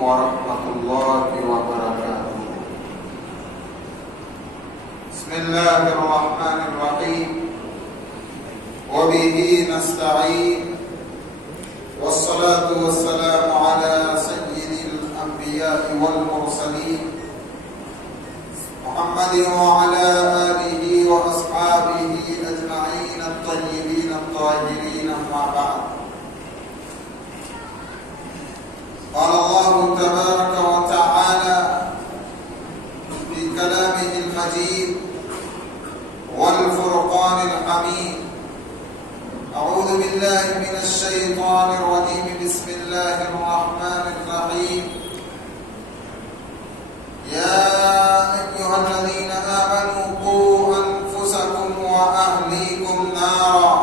ورحمة الله وبركاته. بسم الله الرحمن الرحيم وبه نستعين والصلاة والسلام على سيد الأنبياء والمرسلين محمد وعلى آله وأصحابه أجمعين الطيبين الطاهرين. أما بعد، قال الله تبارك وتعالى في كلامه المجيد والفرقان الحميد: أعوذ بالله من الشيطان الرجيم. بسم الله الرحمن الرحيم. يا أيها الذين آمنوا قوا أنفسكم وأهليكم نارا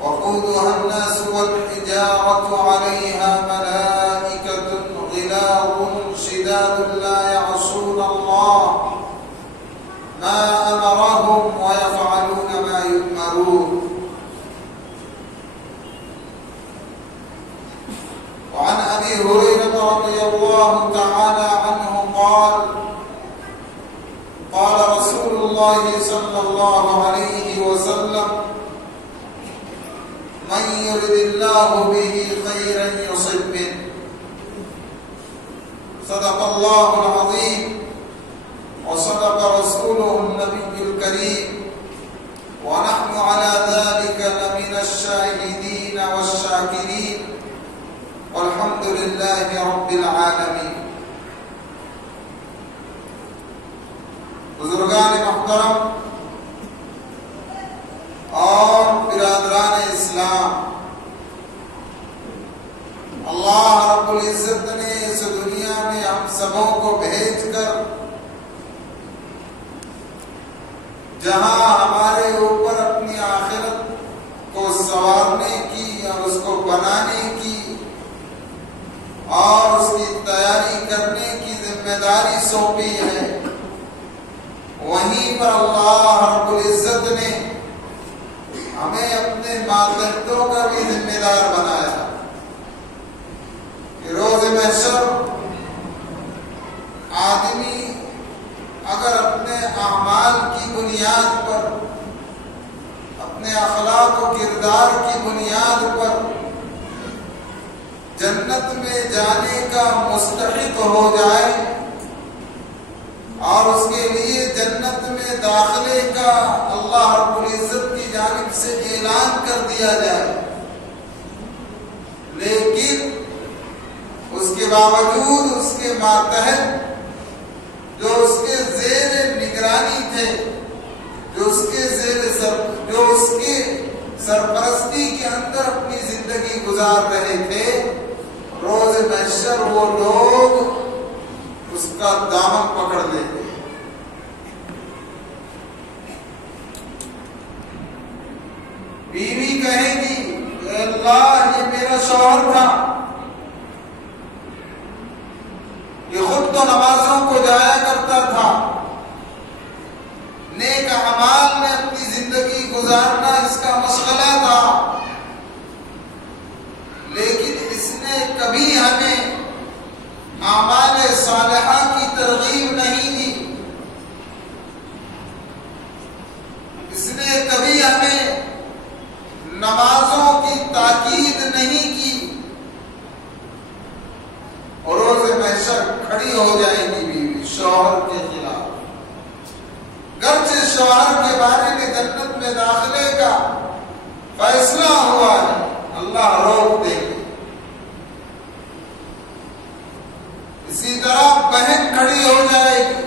وقودها الناس والحجارة عليها ملائكة غلاظ شداد لا يعصون الله ما أمرهم ويفعلون ما يؤمرون. وعن أبي هريرة رضي الله تعالى عنه قال: قال رسول الله صلى الله عليه وسلم: من يرد الله به خيرا يصب به. صدق الله العظيم وصدق رسوله النبي الكريم، ونحن على ذلك لمن الشاهدين والشاكرين، والحمد لله رب العالمين. بزرگان محترم اور برادران اسلام، اللہ رب العزت نے اس دنیا میں ہم سبوں کو بھیج کر جہاں ہمارے اوپر اپنی آخرت کو سنوارنے کی اور اس کو بنانے کی اور اس کی تیاری کرنے کی ذمہ داری سونپی ہے، وہیں پر اللہ رب العزت نے ہمیں اپنے ماتحتوں کا بھی ذمہ دار بنایا کہ روز محشر آدمی اگر اپنے اعمال کی بنیاد پر، اپنے اخلاق و کردار کی بنیاد پر جنت میں جانے کا مستحق ہو جائے اور اس کے لیے جنت میں داخلے کا اللہ رب العزت کی جانب سے اعلان کر دیا جائے، لیکن اس کے باوجود اس کے ماتحت جو اس کے زیر نگرانی تھے، جو اس کے سرپرستی کے اندر اپنی زندگی گزار رہے تھے، روز محشر وہ لوگ اس کا دامن پکڑ لیں گے۔ بیوی کہے گی اے اللہ، یہ میرا شوہر تھا، یہ خود تو نمازوں کو جایا کرتا تھا، نیک اعمال میں اپنی زندگی گزارنا اس کا مشغلہ تھا، لیکن اس نے کبھی ہمیں اعمال صالحہ کی ترغیب نہیں دی، اس نے کبھی ہمیں نمازوں کی تاکید نہیں کی، اور روز محشر کھڑی ہو جائے گی بیوی شوہر کے خلاف، گرچہ شوہر کے بارے میں جنت میں داخلے کا فیصلہ ہوا ہے، اللہ روک دے گی۔ اسی طرح بہن کھڑی ہو جائے گی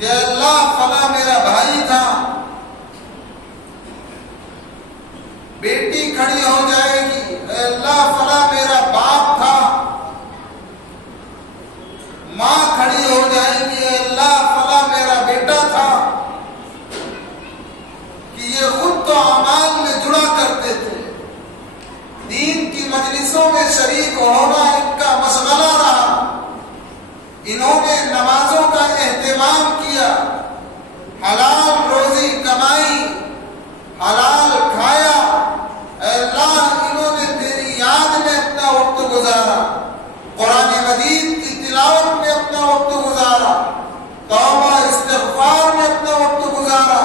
کہ اللہ فلاں میرا بھائی تھا، بیٹی کھڑی ہو جائے گی اے اللہ فلاں میرا باپ تھا، ماں کھڑی ہو جائے گی اے اللہ فلاں میرا بیٹا تھا، کہ یہ خود تو اعمال میں جڑا کرتے تھے، دین کی مجلسوں میں شریک ہونا ان کا مشغلہ رہا، انہوں نے نمازوں کا اہتمام کیا، حلال روزی کمائی، حلال کھایا، اے اللہ انہوں نے تیری یاد میں اپنا وقت گزارا، توبہ استغفار میں اپنا وقت گزارا،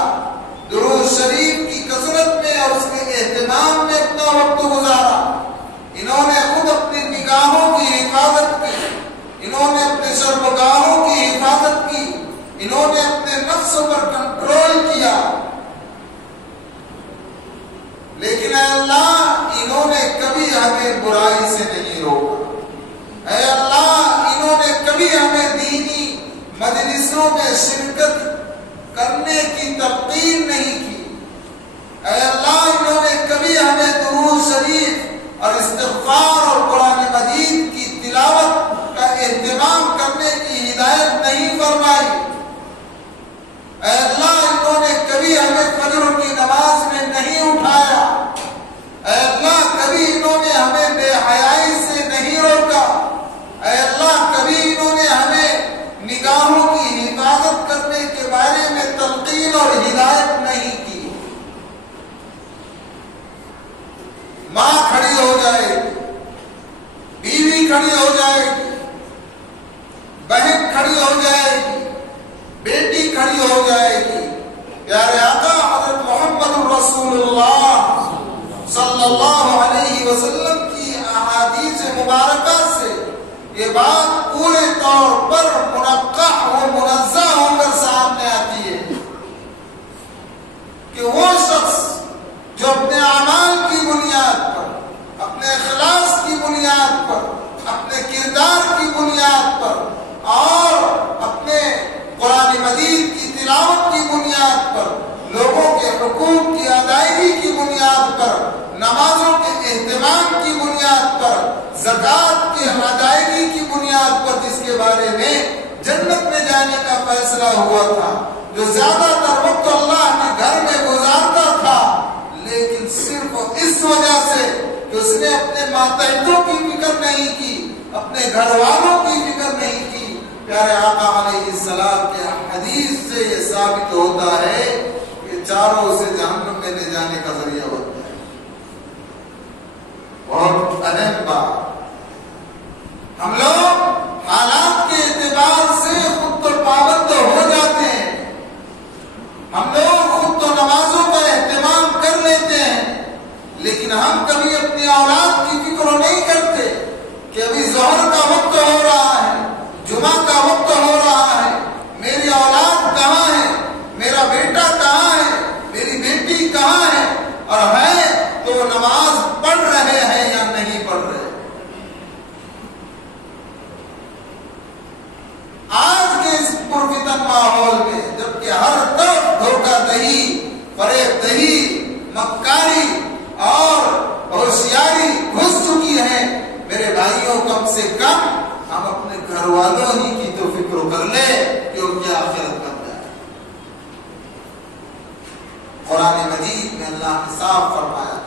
درود شریف کی کثرت میں اور اس کے اہتمام میں اپنا وقت گزارا۔ انہوں نے خود اپنی نگاہوں کی حفاظت کی، انہوں نے اپنے شرمگاہوں کی حفاظت کی، انہوں نے اپنے نفس پر کنٹرول کیا۔ لیکن اے اللہ، انہوں نے کبھی ہمیں برائی سے نہیں روکا۔ اے اللہ، انہوں نے کبھی ہمیں دینی مجلسوں میں شرکت کرنے کی تلقین نہیں کی۔ اے اللہ، انہوں نے کبھی ہمیں درود شریف اور استغفار اور قرآن مجید کی تلاوت کا اہتمام کرنے کی ہدایت نہیں فرمائی۔ اے اللہ، انہوں نے کبھی ہمیں فجر کی نماز میں نہیں اٹھایا۔ اے اللہ، کبھی انہوں نے ہمیں بے حیائی سے نہیں روکا۔ اے اللہ، کبھی انہوں نے ہمیں نگاہوں کی حفاظت کرنے کے بارے میں تلقین اور ہدایت نہیں کی۔ ماں کھڑی ہو جائے گی، بیوی کھڑی ہو جائے گی، بہن کھڑی ہو جائے گی، بیٹی کھڑی ہو جائے گی، پیارے آقا حضرت محمد رسول اللہ صلی اللہ علیہ وسلم کی احادیث مبارکہ سے یہ بات پورے طور پر منقح و منزہ ہو کر سامنے آتی ہے کہ وہ شخص جو اپنے اعمال کی بنیاد پر، اپنے اخلاص کی بنیاد پر، اپنے کردار کی بنیاد پر اور اپنے قرآن مجید کی تلاوت کی بنیاد پر، لوگوں کے حقوق کی ادائیگی کی بنیاد پر، نمازوں کے اہتمام کی بنیاد پر، زکوٰۃ کی ادائیگی کی بنیاد پر، جس کے بارے میں جنت میں جانے کا فیصلہ ہوا تھا، جو زیادہ تر وقت اللہ کے گھر میں گزارتا تھا، لیکن صرف اس وجہ سے کہ اس نے اپنے ماتحتوں کی فکر نہیں کی، اپنے گھر والوں کی فکر نہیں کی۔ پیارے آقا علیہ السلام کے حدیث سے یہ ثابت ہوتا ہے کہ چاروں سے جہنم میں لے جانے کا ذریعہ ہوتا ہے۔ بہت اہم بات، ہم لوگ حالات کے اعتبار سے خود تو پابند ہو جاتے ہیں، ہم لوگ خود تو نمازوں کا اہتمام کر لیتے ہیں، لیکن ہم کبھی اپنی اولاد کی فکر نہیں کرتے کہ ابھی ظہر کا وقت ہو رہا ہے، جمعہ کا وقت ہو رہا ہے، میری اولاد کہاں ہے، میرا بیٹا کہاں ہے، میری بیٹی کہاں ہے، اور ہے تو نماز پڑھ رہے ہیں یا نہیں پڑھ رہے۔ آج کے اس پرفتن ماحول میں جبکہ ہر طرف دھوکہ دہی، فریب دہی، مکاری اور ہوشیاری گھس چکی ہے، میرے بھائیوں کم سے کم ہم اپنے گھر والوں ہی کی تو فکر کر لیں کہ ان کی آخرت بن جائے۔ قرآن مجید میں اللہ نے صاف فرمایا،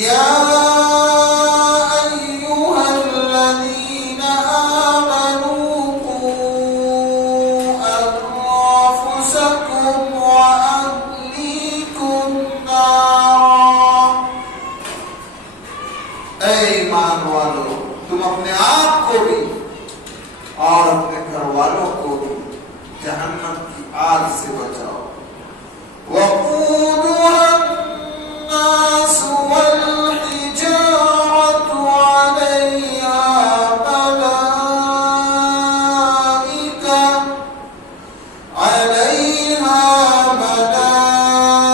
یا ایھا الذین آمنوا قوا انفسکم واہلیکم نارا۔ اے ایمان والو، تم اپنے آپ کو بھی اور اپنے گھر والوں کو بھی جہنم کی آگ سے بچاؤ۔ وقودها الناس والحجارة عليها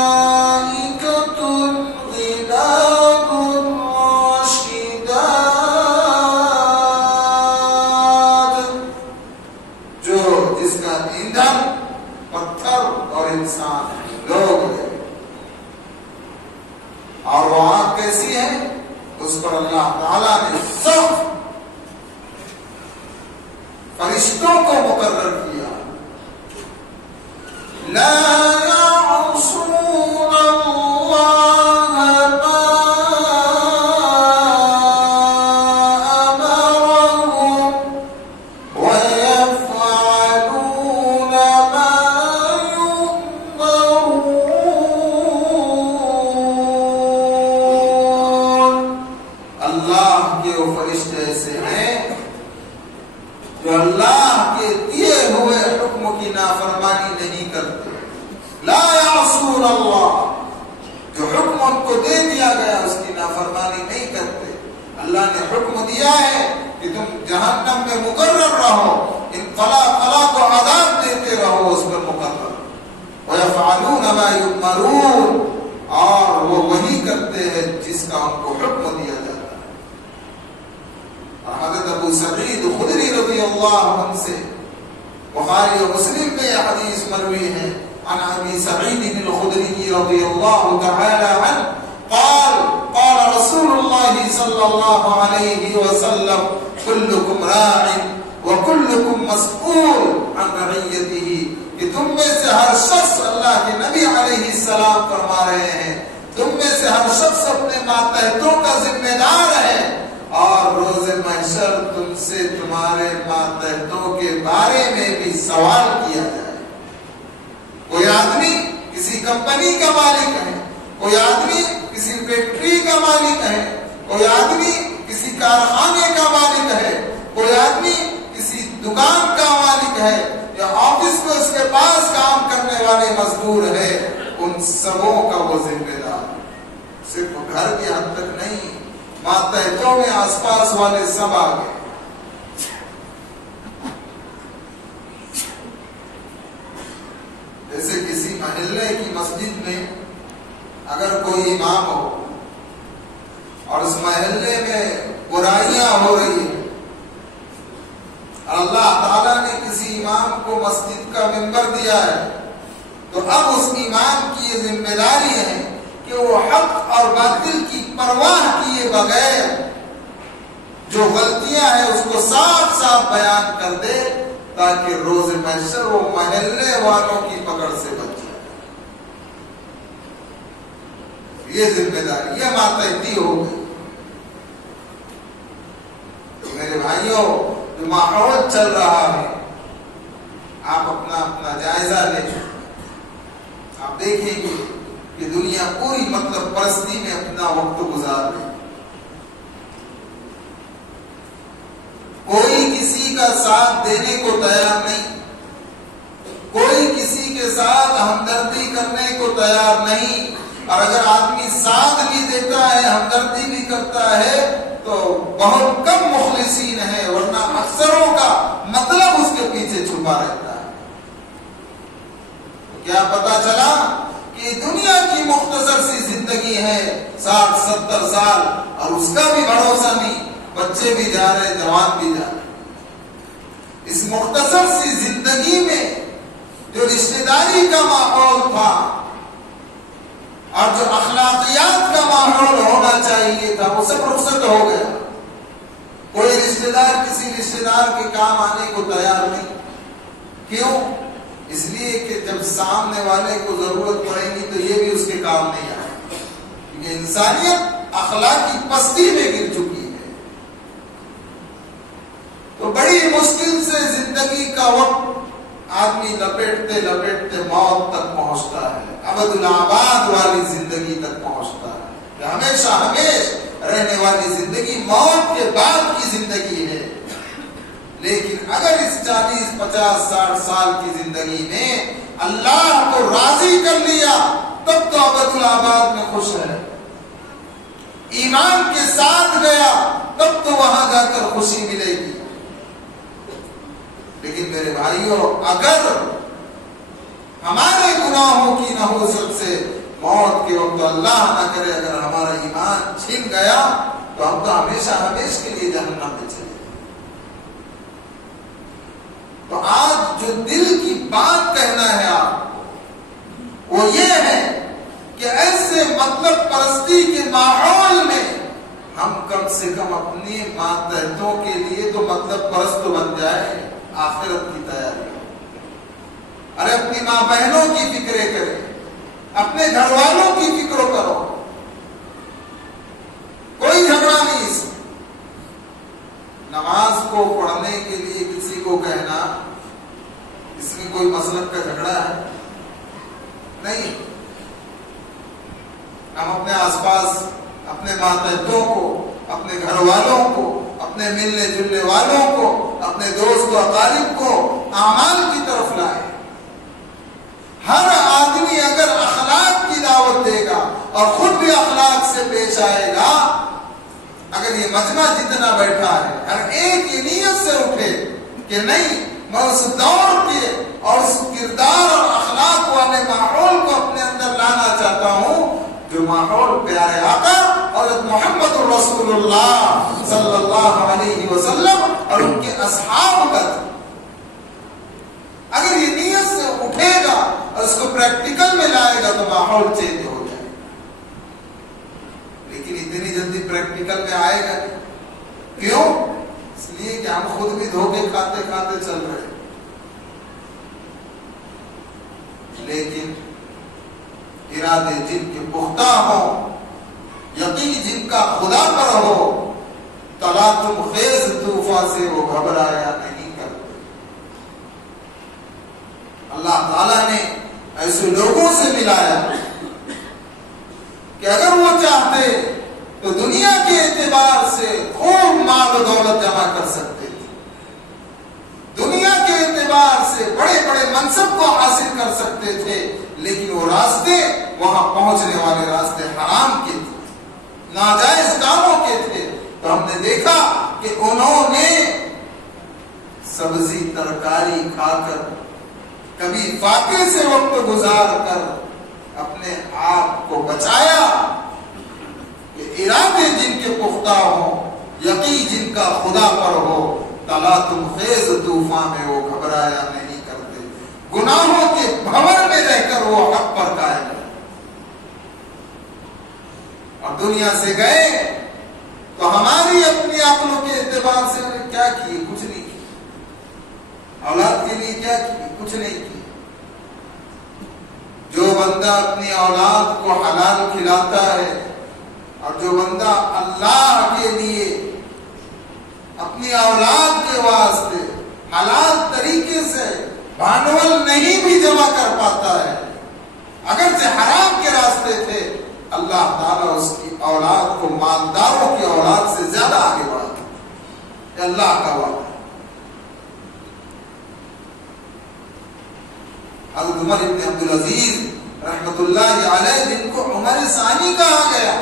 ملائكة غلاظ شداد، جو جس کا ایندھن پتھر اور انسان لوگ ہیں۔ اور وہ آگ کیسی ہے؟ اس پر اللہ تعالیٰ نے سب فرشتوں کو مقرر کیا۔ لا يعصون اللہ ما امرهم ويفعلون ما يؤمرون۔ اللہ کے وہ فرشتے ایسے ہیں جو اللہ کے دیے ہوئے حکم کی کی نافرمانی نہیں کرتے. لا یعصون اللہ، جو حکم ان کو دے دیا گیا اس کی نافرمانی نہیں کرتے. اللہ نے حکم دیا ہے کہ تم جہنم میں مقرر رہو، ان قلا کو عذاب دیتے رہو اس پر مقرر. وَيَفْعَلُونَ مَا يُؤْمَرُونَ، اور وہ وہی کرتے ہیں جس کا ان کو حکم دیا جاتا ہے. اور حضرت ابو سعید خدری رضی اللہ عنہ سے بخاری اور مسلم میں یہ حدیث مروی ہے. عن ابی سعید الخدری رضی اللہ تعالی عنہ قال قال رسول اللہ صلی اللہ علیہ وسلم کلکم راع وکلکم مسئول عن رعیتہ، کہ تم میں سے ہر شخص، اللہ کے نبی علیہ السلام فرما رہے ہیں، تم میں سے ہر شخص اپنے ماتحتوں کا ذمہ دار ہے، اور روز محشر تم سے تمہارے ماتحتوں کے بارے میں بھی سوال کیا جائے. کوئی آدمی کسی کمپنی کا مالک ہے، کوئی آدمی کسی فیکٹری کا مالک ہے، کوئی آدمی کسی کارخانے کا مالک ہے، کوئی آدمی کسی دکان کا مالک ہے، یا آفس میں اس کے پاس کام کرنے والے مزدور ہے، ان سبوں کا وہ ذمہ دار. صرف گھر کی حد تک نہیں، ماتحتوں میں آس پاس والے سب آ گئے. جیسے کسی محلے کی مسجد میں اگر کوئی امام ہو اور اس محلے میں برائیاں ہو رہی ہیں، اللہ تعالیٰ نے کسی امام کو مسجد کا ممبر دیا ہے، تو اب اس امام کی یہ ذمہ داری ہے کہ وہ حق اور باطل کی پرواہ کیے بغیر جو غلطیاں ہیں اس کو صاف صاف بیان کر دے، تاکہ روز محشر وہ محلے والوں کی پکڑ سے بچ جائے. یہ ذمہ داری، یہ ماتحتی ہو گئی. میرے بھائیوں، جو ماحول چل رہا ہے، آپ اپنا جائزہ لیں. آپ دیکھیں گے کہ دنیا پوری مطلب پرستی میں اپنا وقت گزار رہی. کوئی کسی کا ساتھ دینے کو تیار نہیں، کوئی کسی کے ساتھ ہمدردی کرنے کو تیار نہیں. اور اگر آدمی ساتھ بھی دیتا ہے، ہمدردی بھی کرتا ہے، تو بہت کم مخلصین ہیں، ورنہ اکثروں کا مطلب اس کے پیچھے چھپا رہتا ہے. کیا پتا چلا کہ دنیا کی مختصر سی زندگی ہے، 60-70 سال، اور اس کا بھی بھروسہ نہیں. بچے بھی جا رہے، جوان بھی جا رہے. اس مختصر سی زندگی میں جو رشتہ داری کا ماحول تھا اور جو اخلاقیات کا ماحول ہونا چاہیے تھا، وہ سب رخصت ہو گیا. کوئی رشتہ دار کسی رشتہ دار کے کام آنے کو تیار نہیں. کیوں؟ اس لیے کہ جب سامنے والے کو ضرورت پڑے گی تو یہ بھی اس کے کام نہیں آئے، کیونکہ انسانیت اخلاقی پستی میں گر چکی ہے. تو بڑی مشکل سے زندگی کا وقت آدمی لپیٹتے لپیٹتے موت تک پہنچتا ہے، ابد الآباد والی زندگی تک پہنچتا ہے، کہ ہمیشہ ہمیشہ رہنے والی زندگی موت کے بعد کی زندگی ہے. لیکن اگر اس 40, 50, 60 سال کی زندگی میں اللہ کو راضی کر لیا، تب تو ابد الآباد میں خوش ہے. ایمان کے ساتھ گیا، تب تو وہاں جا کر خوشی ملے گی. لیکن میرے بھائیوں، اگر ہمارے گناہوں کی نحوست سے موت کے وقت اللہ نہ کرے اگر ہمارا ایمان چھن گیا، تو ہم تو ہمیشہ ہمیشہ کے لیے جہنم میں چلے. تو آج جو دل کی بات کہنا ہے آپ کو، وہ یہ ہے کہ ایسے مطلب پرستی کے ماحول میں ہم کم سے کم اپنے ماتحتوں کے لیے تو مطلب پرست بن جائے. آخرت کی تیاری. ارے اپنی ماں بہنوں کی فکریں کریں، اپنے گھر والوں کی فکر کرو. کوئی جھگڑا نہیں اس میں. نماز کو پڑھنے کے لیے کسی کو کہنا، اس میں کوئی مسلک کا جھگڑا ہے؟ نہیں. ہم اپنے آس پاس اپنے ماتحتوں کو، اپنے گھر والوں کو، اپنے ملنے جلنے والوں کو، اپنے دوست و اقارب کو اعمال کی طرف لائیں. ہر آدمی اگر اخلاق کی دعوت دے گا اور خود بھی اخلاق سے پیش آئے گا، اگر یہ مجمع جتنا بیٹھا ہے ہر ایک یہ نیت سے اٹھے کہ نہیں، میں اس دور کے اور اس کردار اور اخلاق والے ماحول کو اپنے اندر لانا چاہتا ہوں جو ماحول پیارے آقا حضرت محمد رسول اللہ صلی اللہ علیہ وسلم اور ان کے اصحاب کا تھا۔ اگر یہ نیت سے اٹھے گا اور اس کو پریکٹیکل میں لائے گا تو ماحول چینج ہو جائے، لیکن اتنی جلدی پریکٹیکل میں آئے گا کیوں؟ اس لیے کہ ہم خود بھی دھوکے کھاتے کھاتے چل رہے ہیں۔ لیکن ارادے جن کے پختہ ہوں، یقین جن کا خدا پر ہو، تلاتم خیز طوفان سے وہ گھبرایا نہیں کرتے۔ اللہ تعالیٰ نے ایسے لوگوں سے ملایا کہ اگر وہ چاہتے تو دنیا کے اعتبار سے خوب مال و دولت جمع کر سکتے تھے، دنیا کے اعتبار سے بڑے بڑے منصب کو حاصل کر سکتے تھے، لیکن وہ راستے وہاں پہنچنے والے راستے حرام کے تھے، ناجائز کاموں کے تھے۔ تو ہم نے دیکھا کہ انہوں نے سبزی ترکاری کھا کر، کبھی فاقے سے وقت گزار کر اپنے آپ کو بچایا۔ کہ ارادے جن کے پختہ ہوں، یقین جن کا خدا پر ہو، تلاتم خیز طوفان میں وہ گھبرایا نہیں کرتے، گناہوں کے بھنور میں رہ کر وہ حق پر قائم ہے۔ اور دنیا سے گئے تو ہماری اپنی عقلوں کے اعتبار سے انہوں نے کیا کیے؟ کچھ نہیں کیا۔ اولاد کے لیے کیا کیے؟ کچھ نہیں کیا۔ جو بندہ اپنی اولاد کو حلال کھلاتا ہے اور جو بندہ اللہ کے لیے اپنی اولاد کے واسطے حلال طریقے سے بھانڈول نہیں بھی جمع کر پاتا ہے، اگرچہ حرام کے راستے تھے، اللہ تعالیٰ اس کی اولاد کو مالداروں کی اولاد سے زیادہ آگے بڑھاتا ہے۔ یہ اللہ کا وعدہ ہے۔ حضرت عمر ابن عبدالعزیز رحمت اللہ علیہ، جن کو عمر ثانی کہا گیا،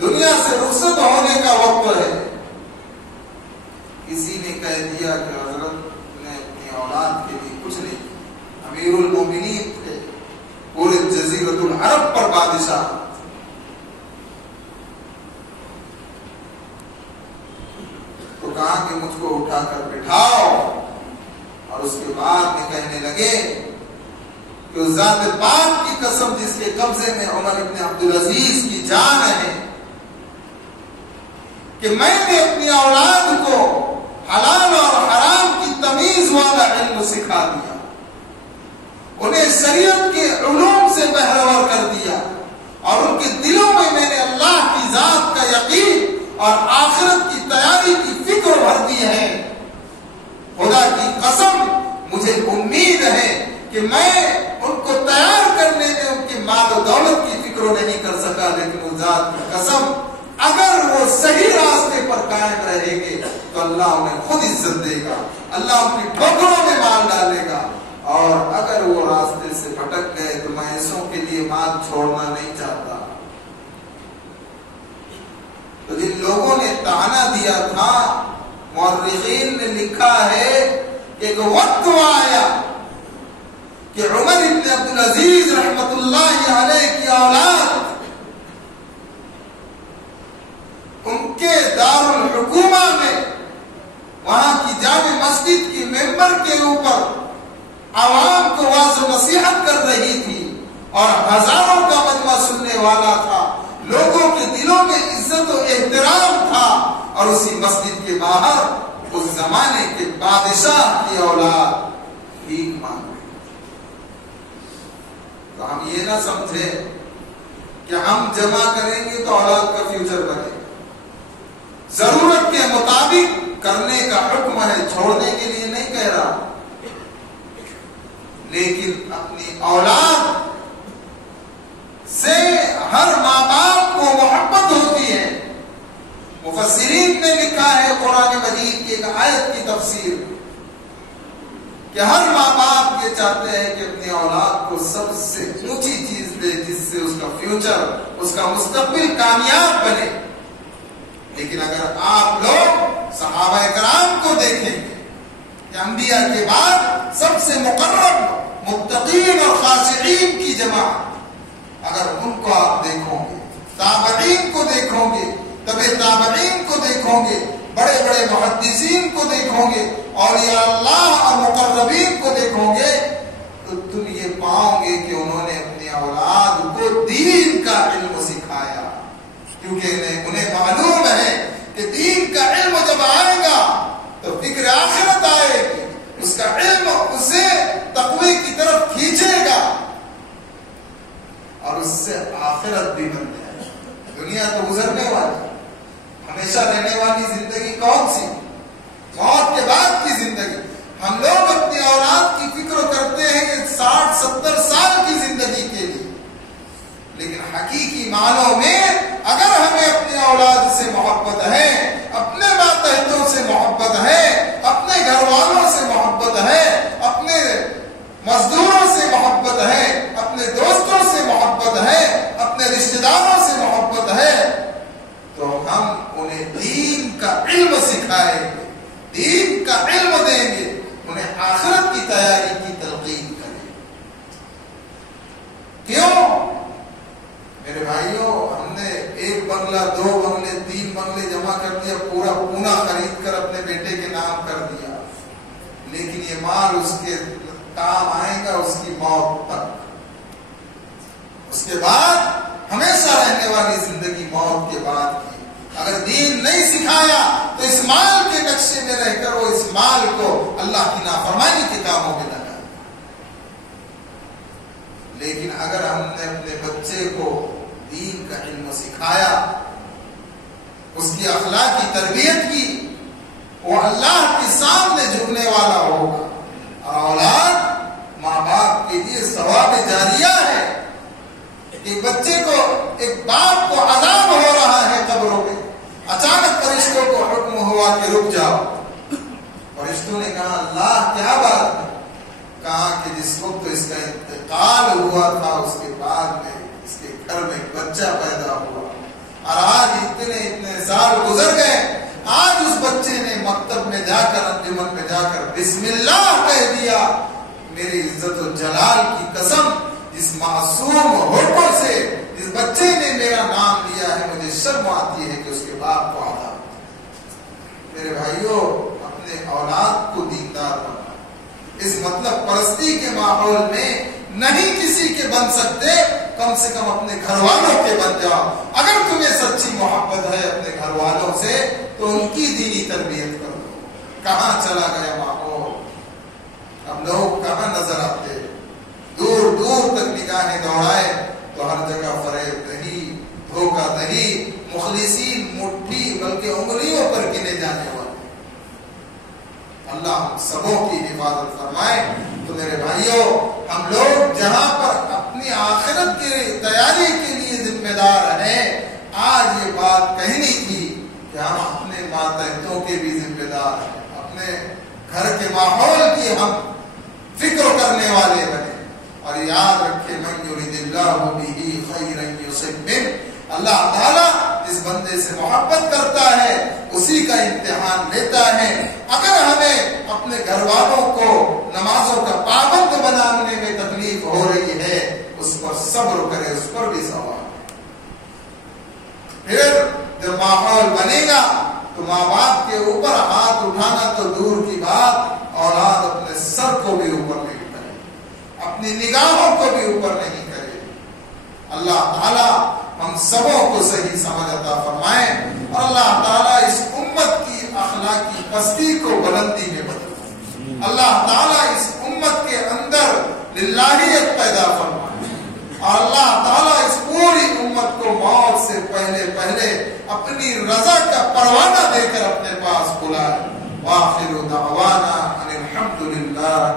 دنیا سے رخصت ہونے کا وقت ہے، کسی نے کہہ دیا کہ حضرت نے اپنی اولاد کے لیے کچھ نہیں کیا۔ امیر المومنین تھے، پورے جزیرۃ العرب پر بادشاہ، تو کہا کہ مجھ کو اٹھا کر بٹھاؤ، اور اس کے بعد میں کہنے لگے کہ اس ذات پاک کی قسم جس کے قبضے میں عمر ابن عبدالعزیز کی جان ہے، کہ میں نے اپنی اولاد کو حلال اور حرام کی تمیز والا علم سکھا دیا، انہیں شریعت کے علوم سے بہرور کر دیا، اور ان کے دلوں میں نے اللہ کی ذات کا یقین اور آخرت کی تیاری کی فکر بھر دی ہے۔ خدا کی قسم مجھے امید ہے کہ میں ان کو تیار کرنے میں ان کے مال و دولت کی فکر نہیں کر سکا، لیکن وہ ذات کی قسم اگر وہ صحیح راستے پر قائم رہیں گے تو اللہ انہیں خود عزت دے گا، اللہ ان کی ٹھوکروں میں مال ڈالے گا، اور اگر وہ راستے سے بھٹک گئے تو میں ایسوں کے لیے مال چھوڑنا نہیں چاہتا۔ تو جن لوگوں نے طعنہ دیا تھا، مورخین نے لکھا ہے کہ ایک وقت آیا کہ عمر ابن عبدالعزیز رحمت اللہ علیہ کی اولاد ان کے دارالحکومہ میں، وہاں کی جامع مسجد کی ممبر کے اوپر عوام کو واضح نصیحت کر رہی تھی، اور ہزاروں کا مجمع سننے والا تھا، لوگوں کے دلوں میں عزت و احترام تھا، اور اسی مسجد کے باہر اس زمانے کے بادشاہ کی اولاد بھیک مانگ رہی۔ تو ہم یہ نہ سمجھے کہ ہم جمع کریں گے تو اولاد کا فیوچر بنے گا، ضرورت کے مطابق کرنے کا حکم ہے، چھوڑنے کے لیے نہیں کہہ رہا، لیکن اپنی اولاد سے ہر ماں باپ کو محبت ہوتی ہے۔ مفسرین نے لکھا ہے قرآن مجید کی ایک آیت کی تفسیر کہ ہر ماں باپ یہ چاہتے ہیں کہ اپنی اولاد کو سب سے اونچی چیز دے جس سے اس کا فیوچر، اس کا مستقبل کامیاب بنے. لیکن اگر آپ لوگ صحابہ کرام کو دیکھیں گے کہ انبیاء کے بعد سب سے مقرب متقین اور خاشعین کی جماعت، اگر ان کو آپ دیکھو گے، تابعین کو دیکھو گے، تبع تابعین کو دیکھو گے، بڑے بڑے محدثین کو دیکھو گے، اولیاء اللہ اور مقربین کو دیکھو گے، تو تم یہ پاؤ گے کہ انہوں نے اپنی اولاد کو دین کا علم سکھایا. کیونکہ انہیں معلوم ہے کہ دین کا علم جب آئے گا تو فکر آخرت آئے گی، اس کا علم اسے تقوی کی طرف کھینچے گا اور اس سے آخرت بھی بن جائے گی. دنیا تو گزرنے والی، ہمیشہ رہنے والی زندگی کون سی؟ موت کے بعد کی زندگی. ہم لوگ اپنی اولاد کی فکر کرتے ہیں کہ 60-70 سال کی زندگی کے لیے، لیکن حقیقی معنوں میں اگر ہمیں اپنی اولاد سے محبت ہے، اپنے ماتحتوں سے محبت ہے، اپنے گھر والوں سے محبت ہے، اپنے مزدوروں سے محبت ہے، اپنے دوستوں سے محبت ہے، اپنے رشتہ داروں سے محبت ہے، تو ہم انہیں دین کا علم سکھائیں گے، دین کا علم دیں گے، انہیں آخرت کی تیاری کی تلقین کریں. کیوں؟ میرے بھائیوں، ہم نے 1 بنگلہ 2 بنگلے 3 بنگلے جمع کر دیا، پورا پونا خرید کر اپنے بیٹے کے نام کر دیا، لیکن یہ مال اس کے کام آئے گا اس کی موت تک. اس کے بعد ہمیشہ رہنے والی زندگی موت کے بعد کی. اگر دین نہیں سکھایا تو اس مال کے نقشے میں رہ کر وہ اس مال کو اللہ کی نافرمانی کے کاموں میں لگا. لیکن اگر ہم نے اپنے بچے کو دین کا علم سکھایا، اس کی اخلاقی تربیت کی، وہ اللہ کے سامنے جھکنے والا ہوگا. اور اولاد ماں باپ کے لیے ثواب جاریہ ہے. ایک بچے کو، ایک باپ کو عذاب ہو رہا ہے قبروں میں، اچانک فرشتوں کو حکم ہوا کہ رک جاؤ. فرشتوں نے کہا اللہ کیا بات ہے؟ کہا کہ جس وقت اس کا انتقال ہوا تھا اس کے بعد میں اس کے گھر میں ایک بچہ پیدا ہوا، اور آج اتنے سال گزر گئے، آج اس بچے نے مکتب میں جا کر، انجمن میں جا کر بسم اللہ کہہ دیا. میری عزت و جلال کی قسم، جس معصوم ہوٹوں سے جس بچے نے میرا نام لیا ہے، مجھے شرم آتی ہے کہ اس کے باپ کو آتا. میرے بھائیوں، اپنے اولاد کو دیندار بنا. اس مطلب پرستی کے ماحول میں نہیں کسی کے بن سکتے، کم سے کم اپنے گھر والوں کے بن جاؤ. اگر تمہیں سچی محبت ہے اپنے گھر والوں سے تو ان کی دینی تربیت کرو. کہاں چلا گیا ماحول؟ اب لوگ کہاں نظر آتے؟ دور دور تک نگاہیں دوڑائے تو ہر جگہ فریب دہی، دھوکہ دہی، مخلصین مٹھی بلکہ انگلیوں پر گنے جانے والے. اللہ ہم سبوں کی حفاظت فرمائے. تو میرے بھائیوں، ہم لوگ جہاں پر اپنی آخرت کی تیاری کے لیے ذمہ دار ہیں، آج یہ بات کہنی تھی کہ ہم اپنے ماتحتوں کے بھی ذمہ دار ہیں، اپنے گھر کے ماحول کی ہم فکر کرنے والے بنے. اور یاد رکھے من یرید اللہ بہ خیرا یصب بہ، اللہ تعالیٰ جس بندے سے محبت کرتا ہے اسی کا امتحان لیتا ہے. اگر ہمیں اپنے گھر والوں کو نمازوں کا پابند بنانے میں تکلیف ہو رہی ہے، اس پر صبر کرے، اس پر بھی ثواب. پھر جب ماحول بنے گا تو ماں باپ کے اوپر ہاتھ اٹھانا تو دور کی بات، اولاد اپنے سر کو بھی اوپر نہیں کرے، اپنی نگاہوں کو بھی اوپر نہیں کرے. اللہ تعالیٰ ہم سبوں کو صحیح سمجھ عطا فرمائے، اور اللہ تعالیٰ اس امت کی اخلاقی پستی کو بلندی میں بدلے. اللہ تعالیٰ اس امت کے اندر للہیت پیدا فرمائے، اور اللہ تعالیٰ اس پوری امت کو موت سے پہلے پہلے اپنی رضا کا پروانہ دے کر اپنے پاس بلائے. وآخر دعوانا ان الحمد للہ